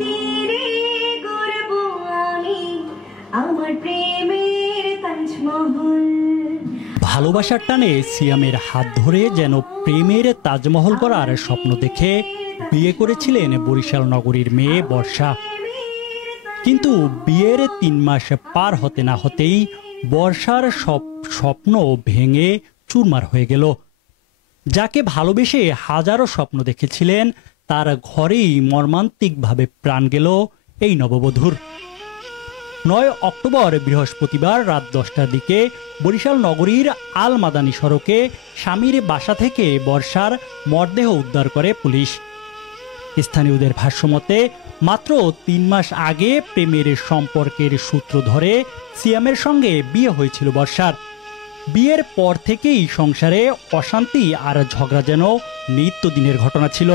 তীরে গড়ব আমি আমার প্রেমের তাজমহল। ভালোবাসার টানে সিয়ামের হাত ধরে যেন প্রেমের তাজমহল করার স্বপ্ন দেখে বিয়ে করেছিলেন বরিশাল নগরীর মেয়ে বর্ষা। কিন্তু বিয়ের ৩ মাস পার হতে না হতেই বর্ষার সব স্বপ্ন ভেঙে চুরমার হয়ে গেল। যাকে ভালোবেসে হাজারো স্বপ্ন দেখেছিলেন তার ঘরেই মর্মান্তিকভাবে প্রাণ গেল এই নববধূর। ৯ অক্টোবর বৃহস্পতিবার রাত ১০টার দিকে বরিশাল নগরীর আল মাদানী সড়কে স্বামীর বাসা থেকে বর্ষার মরদেহ উদ্ধার করে পুলিশ। স্থানীয়দের ভাষ্যমতে মাত্র ৩ মাস আগে প্রেমের সম্পর্কের সূত্র ধরে সিয়ামের সঙ্গে বিয়ে হয়েছিল বর্ষার। বিয়ের পর থেকেই সংসারে অশান্তি আর ঝগড়া যেন নিত্যদিনের ঘটনা ছিল।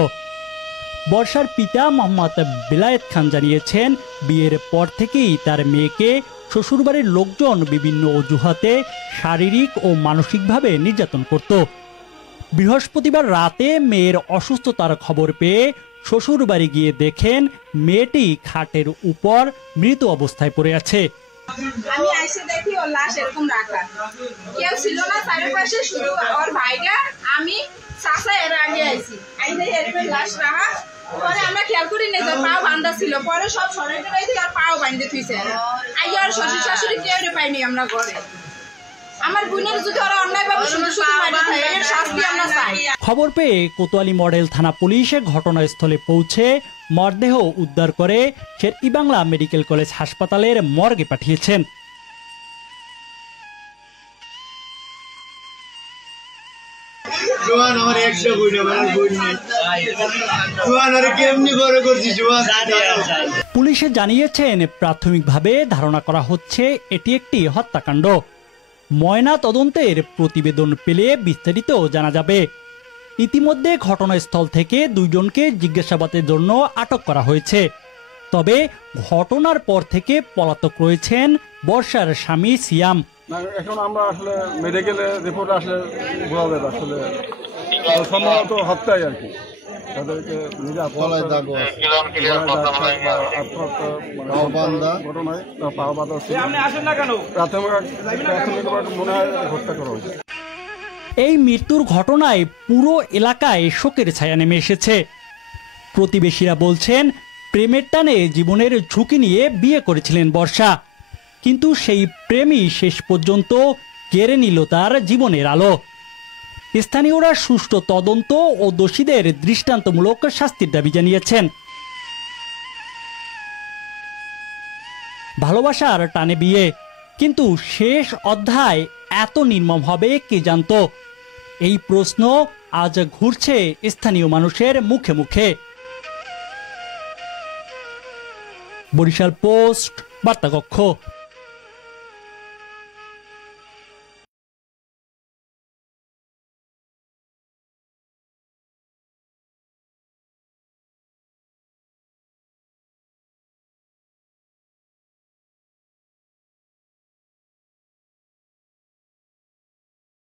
বর্ষার পিতা মোহাম্মদ বেলায়েত খান জানিয়েছেন, বিয়ের পর থেকেই তার মেয়েকে শ্বশুরবাড়ির লোকজন বিভিন্ন অজুহাতে শারীরিক ও মানসিকভাবে নির্যাতন করত। বৃহস্পতিবার রাতে মেয়ের অসুস্থতার খবর পেয়ে শ্বশুরবাড়ি গিয়ে দেখেন মেয়েটি খাটের উপর মৃত অবস্থায় পড়ে আছে। আমি আইসে দেখি ওর লাশ এরকম রাখা, কেউ ছিল না চারিপাশে, শুধু ওর ভাইটা আমি চাচা এর আগে আইছি, আইসে এরকম লাশ রাখা। পরে আমরা খেয়াল করি না যে পাও বান্ধা ছিল, পরে সব সরাইতে রাইতে আর পাও বাঁধতে থুইছে। আই আর শ্বশুর শাশুড়ি কেউ পাইনি আমরা ঘরে। আমার বোনের যদি ওরা অন্যায়ভাবে শুধু শুধু মারা থাকে, এর শাস্তি আমরা চাই। খবর পেয়ে কোতোয়ালি মডেল থানা পুলিশ ঘটনাস্থলে পৌঁছে মরদেহ উদ্ধার করে শের-ই-বাংলা মেডিকেল কলেজ হাসপাতালের মর্গে পাঠিয়েছেন। পুলিশে জানিয়েছেন, প্রাথমিকভাবে ধারণা করা হচ্ছে এটি একটি হত্যাকাণ্ড। ময়না তদন্তের প্রতিবেদন পেলে বিস্তারিত জানা যাবে। ইতিমধ্যে ঘটনাস্থল থেকে 2 জনকে জিজ্ঞাসাবাদের জন্য আটক করা হয়েছে। তবে ঘটনার পর থেকে পলাতক রয়েছেন বর্ষার স্বামী সিয়াম। এখন আমরা আসলে মেডিকেলে রিপোর্ট আসলে বোঝা যাবে আসলে সম্ভবত হত্যাই আর কি। তাদেরকে নিজে এই মৃত্যুর ঘটনায় পুরো এলাকায় শোকের ছায়া নেমে এসেছে। প্রতিবেশীরা বলছেন, প্রেমের টানে জীবনের ঝুঁকি নিয়ে বিয়ে করেছিলেন বর্ষা, কিন্তু সেই প্রেমই শেষ পর্যন্ত কেড়ে নিল তার জীবনের আলো। স্থানীয়রা সুষ্ঠু তদন্ত ও দোষীদের দৃষ্টান্তমূলক শাস্তির দাবি জানিয়েছেন। ভালোবাসার টানে বিয়ে, কিন্তু শেষ অধ্যায় এত নির্মম হবে কে জানত? এই প্রশ্ন আজ ঘুরছে স্থানীয় মানুষের মুখে মুখে। বরিশাল পোস্ট, বার্তাকক্ষ।